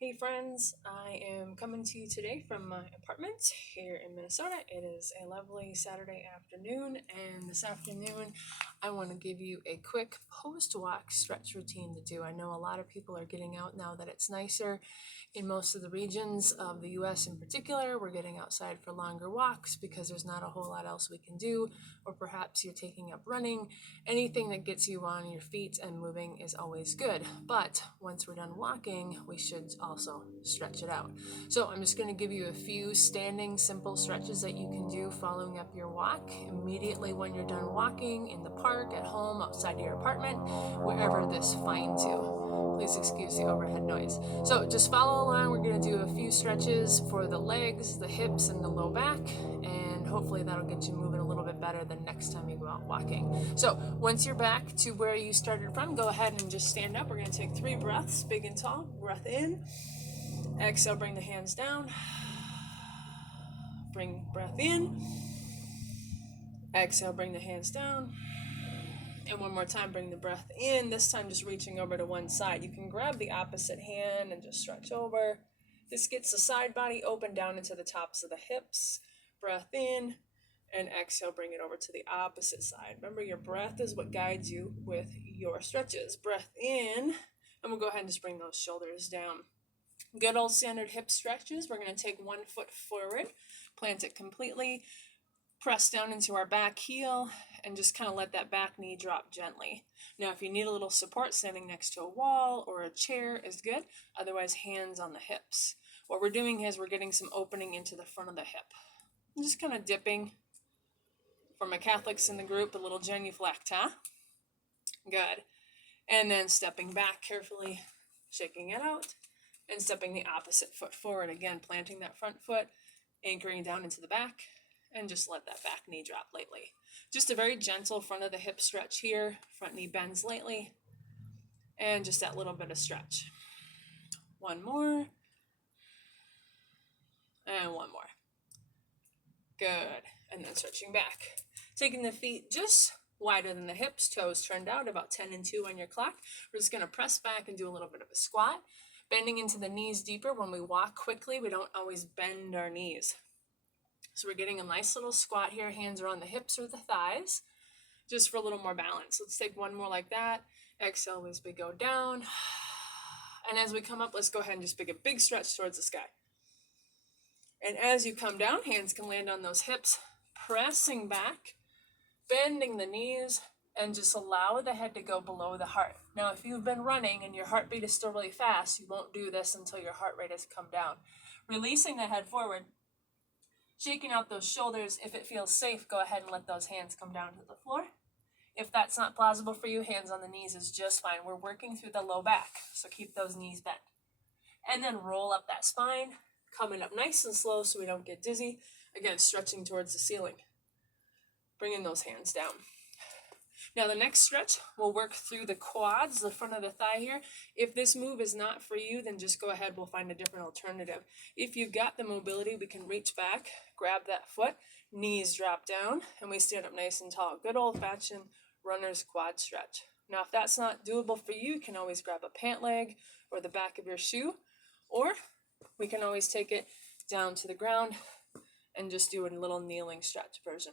Hey friends, I am coming to you today from my apartment here in Minnesota. It is a lovely Saturday afternoon, and this afternoon I want to give you a quick post-walk stretch routine to do. I know a lot of people are getting out now that it's nicer in most of the regions of the US in particular. We're getting outside for longer walks because there's not a whole lot else we can do, or perhaps you're taking up running. Anything that gets you on your feet and moving is always good, but once we're done walking, we should also stretch it out. So I'm just going to give you a few standing simple stretches that you can do following up your walk immediately when you're done walking, in the park, at home, outside your apartment, wherever this finds you. Please excuse the overhead noise. So just follow along. We're going to do a few stretches for the legs, the hips, and the low back, and hopefully that'll get you moving a little bit better the next time you go out walking. So once you're back to where you started from, go ahead and just stand up. We're going to take 3 breaths, big and tall. Breath in. Exhale, bring the hands down. Bring breath in. Exhale, bring the hands down. And one more time, bring the breath in. This time just reaching over to one side. You can grab the opposite hand and just stretch over. This gets the side body open down into the tops of the hips. Breath in. And exhale, bring it over to the opposite side. Remember, your breath is what guides you with your stretches. Breath in. And we'll go ahead and just bring those shoulders down. Good old standard hip stretches. We're going to take 1 foot forward, plant it completely, press down into our back heel, and just kind of let that back knee drop gently. Now, if you need a little support, standing next to a wall or a chair is good. Otherwise, hands on the hips. What we're doing is we're getting some opening into the front of the hip. I'm just kind of dipping. For my Catholics in the group, a little genuflect, huh? Good. And then stepping back carefully, shaking it out, and stepping the opposite foot forward. Again, planting that front foot, anchoring down into the back, and just let that back knee drop lightly. Just a very gentle front of the hip stretch here. Front knee bends lightly, and just that little bit of stretch. One more, and one more. Good. And then stretching back. Taking the feet just wider than the hips, toes turned out, about 10 and 2 on your clock. We're just going to press back and do a little bit of a squat. Bending into the knees deeper. When we walk quickly, we don't always bend our knees. So we're getting a nice little squat here. Hands are on the hips or the thighs, just for a little more balance. Let's take one more like that. Exhale as we go down. And as we come up, let's go ahead and just take a big stretch towards the sky. And as you come down, hands can land on those hips, pressing back, bending the knees, and just allow the head to go below the heart. Now, if you've been running and your heartbeat is still really fast, you won't do this until your heart rate has come down. Releasing the head forward, shaking out those shoulders. If it feels safe, go ahead and let those hands come down to the floor. If that's not plausible for you, hands on the knees is just fine. We're working through the low back, so keep those knees bent. And then roll up that spine, coming up nice and slow so we don't get dizzy. Again, stretching towards the ceiling. Bringing those hands down. Now the next stretch, we'll work through the quads, the front of the thigh here. If this move is not for you, then just go ahead. We'll find a different alternative. If you've got the mobility, we can reach back, grab that foot, knees drop down, and we stand up nice and tall. Good old-fashioned runner's quad stretch. Now, if that's not doable for you, you can always grab a pant leg or the back of your shoe, or we can always take it down to the ground and just do a little kneeling stretch version.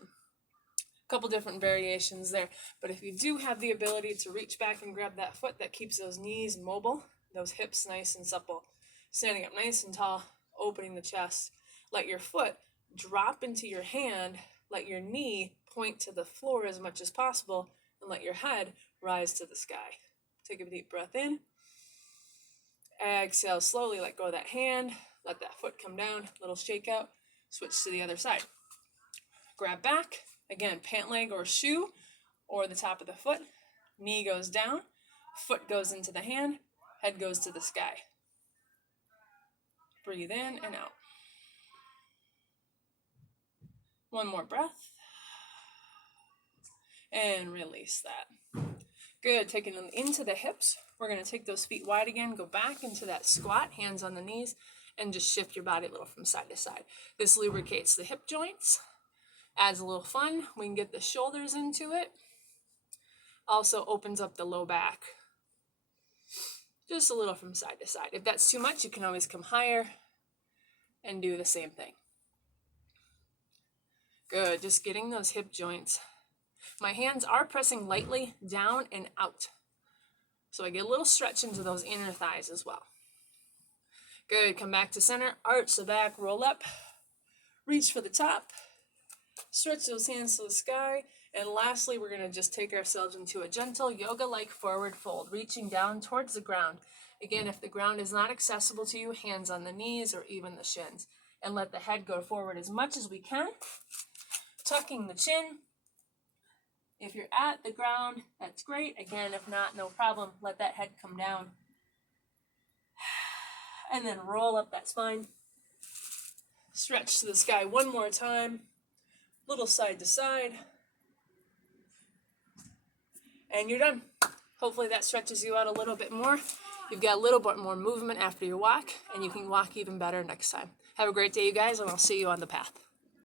Couple different variations there, but if you do have the ability to reach back and grab that foot, that keeps those knees mobile, those hips nice and supple. Standing up nice and tall, opening the chest. Let your foot drop into your hand, let your knee point to the floor as much as possible, and let your head rise to the sky. Take a deep breath in. Exhale, slowly let go of that hand, let that foot come down, little shake out, switch to the other side. Grab back. Again, pant leg or shoe or the top of the foot. Knee goes down, foot goes into the hand, head goes to the sky. Breathe in and out. One more breath. And release that. Good, taking them into the hips. We're going to take those feet wide again, go back into that squat, hands on the knees, and just shift your body a little from side to side. This lubricates the hip joints. Adds a little fun. We can get the shoulders into it. Also opens up the low back. Just a little from side to side. If that's too much, you can always come higher and do the same thing. Good, just getting those hip joints. My hands are pressing lightly down and out. So I get a little stretch into those inner thighs as well. Good, come back to center, arch the back, roll up, reach for the top, stretch those hands to the sky, and lastly, we're gonna just take ourselves into a gentle yoga-like forward fold, reaching down towards the ground. Again, if the ground is not accessible to you, hands on the knees or even the shins, and let the head go forward as much as we can, tucking the chin. If you're at the ground, that's great. Again, if not, no problem. Let that head come down. And then roll up that spine. Stretch to the sky one more time. Little side to side. And you're done. Hopefully that stretches you out a little bit more. You've got a little bit more movement after your walk, and you can walk even better next time. Have a great day, you guys, and I'll see you on the path.